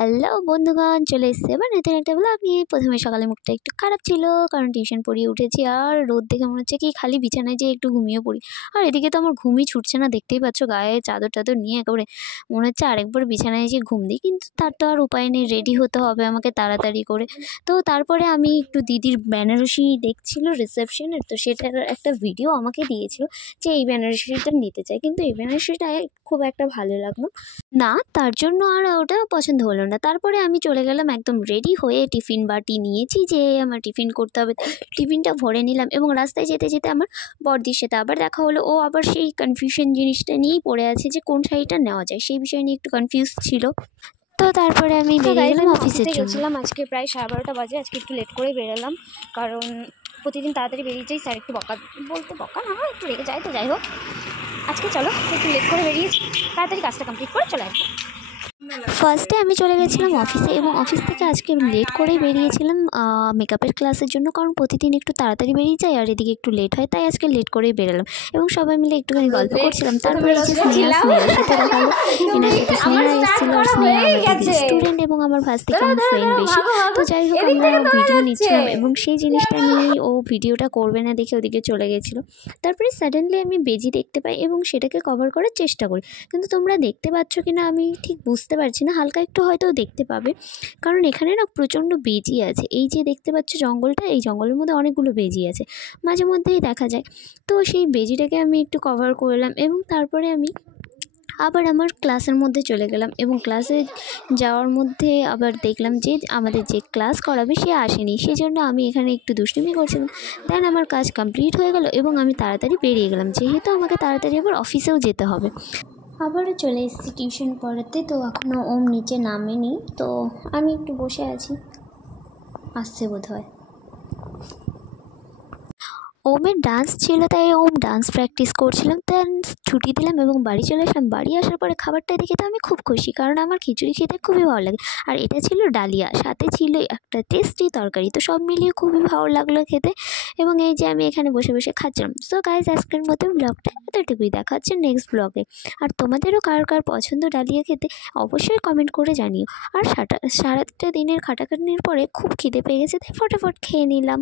Hello বন্ধুগণ, চলে এসেছে এবার নতুন একটা ব্লগ নিয়ে। প্রথমে সকালে মুখটা একটু খারাপ ছিল, কারণ টিউশন পড়িয়ে উঠেছি আর রোদ দেখে মনে হচ্ছে কি খালি বিছানায় যেয়ে একটু ঘুমিয়ে পড়ি। আর এদিকে তো আমার ঘুমই ছুটছে না, দেখতেই পাচ্ছ গায়ে চাদর টাদর নিয়ে একেবারে মনে হচ্ছে আরেকবার বিছানায় যেয়ে ঘুম দিই, কিন্তু তার তো আর উপায় নেই, রেডি হতে হবে আমাকে তাড়াতাড়ি করে। তো তারপরে আমি একটু দিদির বেনারসি দেখছিল রিসেপশনের, তো সেটার একটা ভিডিও আমাকে দিয়েছিল যে এই বেনারসিটা নিতে চাই, কিন্তু এই বেনারসিটা খুব একটা ভালো লাগলো না, তার জন্য আর ওটা পছন্দ হলো না। তারপরে আমি চলে গেলাম একদম রেডি হয়ে, টিফিন বাটি নিয়েছি যে আমার টিফিন করতে হবে, টিফিনটা ভরে নিলাম এবং রাস্তায় যেতে যেতে আমার বড়দির সাথে আবার দেখা হলো। ও আবার সেই কনফিউশন জিনিসটা নিয়েই পড়ে আছে যে কোন শাড়িটা নেওয়া যায়, সেই বিষয় নিয়ে একটু কনফিউজ ছিল। তো তারপরে আমি বেরিয়ে গেলাম অফিসে গেছিলাম। আজকে প্রায় 12:30 বাজে, আজকে একটু লেট করে বেরোলাম, কারণ প্রতিদিন তাড়াতাড়ি বেরিয়ে যাই। স্যার একটু বকা না, একটু রেগে যায়, তো যাই হোক আজকে চলো একটু লেট করে বেরিয়েছি, তাড়াতাড়ি কাজটা কমপ্লিট করে চলে আসবো। ফার্স্টে আমি চলে গেছিলাম অফিসে, এবং অফিস থেকে আজকে লেট করেই বেরিয়েছিলাম মেকআপের ক্লাসের জন্য, কারণ প্রতিদিন একটু তাড়াতাড়ি বেরিয়ে যায় আর এদিকে একটু লেট হয়, তাই আজকে লেট করেই বেরোলাম। এবং সবাই মিলে একটুখানি গল্প করছিলাম। তারপরে এই যে স্নেহার সাথে দেখা হলো, এনার সাথে স্নেহা এসেছিল, আর স্নেহা আমার স্টুডেন্ট এবং আমার ভাস থেকে আমার ফ্রেন্ড বেশি। তো যাই হোক আমরা ভিডিও নিচ্ছিলাম এবং সেই জিনিসটা নিয়েই ও ভিডিওটা করবে না দেখে ওদিকে চলে গেছিলো। তারপরে সাডেনলি আমি বেজি দেখতে পাই এবং সেটাকে কভার করার চেষ্টা করি, কিন্তু তোমরা দেখতে পাচ্ছ কিনা আমি ঠিক বুঝতে পারছি না, হালকা একটু হয়তো দেখতে পাবে, কারণ এখানে না প্রচণ্ড বেজি আছে। এই যে দেখতে পাচ্ছ জঙ্গলটা, এই জঙ্গলের মধ্যে অনেকগুলো বেজি আছে, মাঝে মধ্যেই দেখা যায়। তো সেই বেজিটাকে আমি একটু কভার করলাম এবং তারপরে আমি আবার আমার ক্লাসের মধ্যে চলে গেলাম, এবং ক্লাসে যাওয়ার মধ্যে আবার দেখলাম যে আমাদের যে ক্লাস করাবে সে আসেনি, সেজন্য আমি এখানে একটু দুষ্টুমি করছিলাম। দেন আমার কাজ কমপ্লিট হয়ে গেল এবং আমি তাড়াতাড়ি বেরিয়ে গেলাম, যেহেতু আমাকে তাড়াতাড়ি আবার অফিসেও যেতে হবে। আবারও চলে এসেছি টিউশন পড়াতে, তো এখনও ওম নিচে নামেনি, তো আমি একটু বসে আছি, আসছে বোধহয়। ওমের ডান্স ছিল, তাই ওম ডান্স প্র্যাকটিস করছিলাম। দেন ছুটি দিলাম এবং বাড়ি চলে আসলাম। বাড়ি আসার পরে খাবারটা দেখে তো আমি খুব খুশি, কারণ আমার খিচুড়ি খেতে খুবই ভালো লাগে, আর এটা ছিল ডালিয়া, সাথে ছিল একটা টেস্টি তরকারি, তো সব মিলিয়ে খুবই ভালো লাগলো খেতে। এবং এই যে আমি এখানে বসে বসে খাচ্ছিলাম। সো গাইজ, আজকের মতো ব্লগটা এতটুকুই, দেখা হচ্ছে নেক্সট ব্লগে। আর তোমাদেরও কার কার পছন্দ ডালিয়া খেতে অবশ্যই কমেন্ট করে জানিও। আর সারাটা দিনের খাটাখাটনির পরে খুব খিদে পেয়ে গেছে, তাই ফটাফট খেয়ে নিলাম।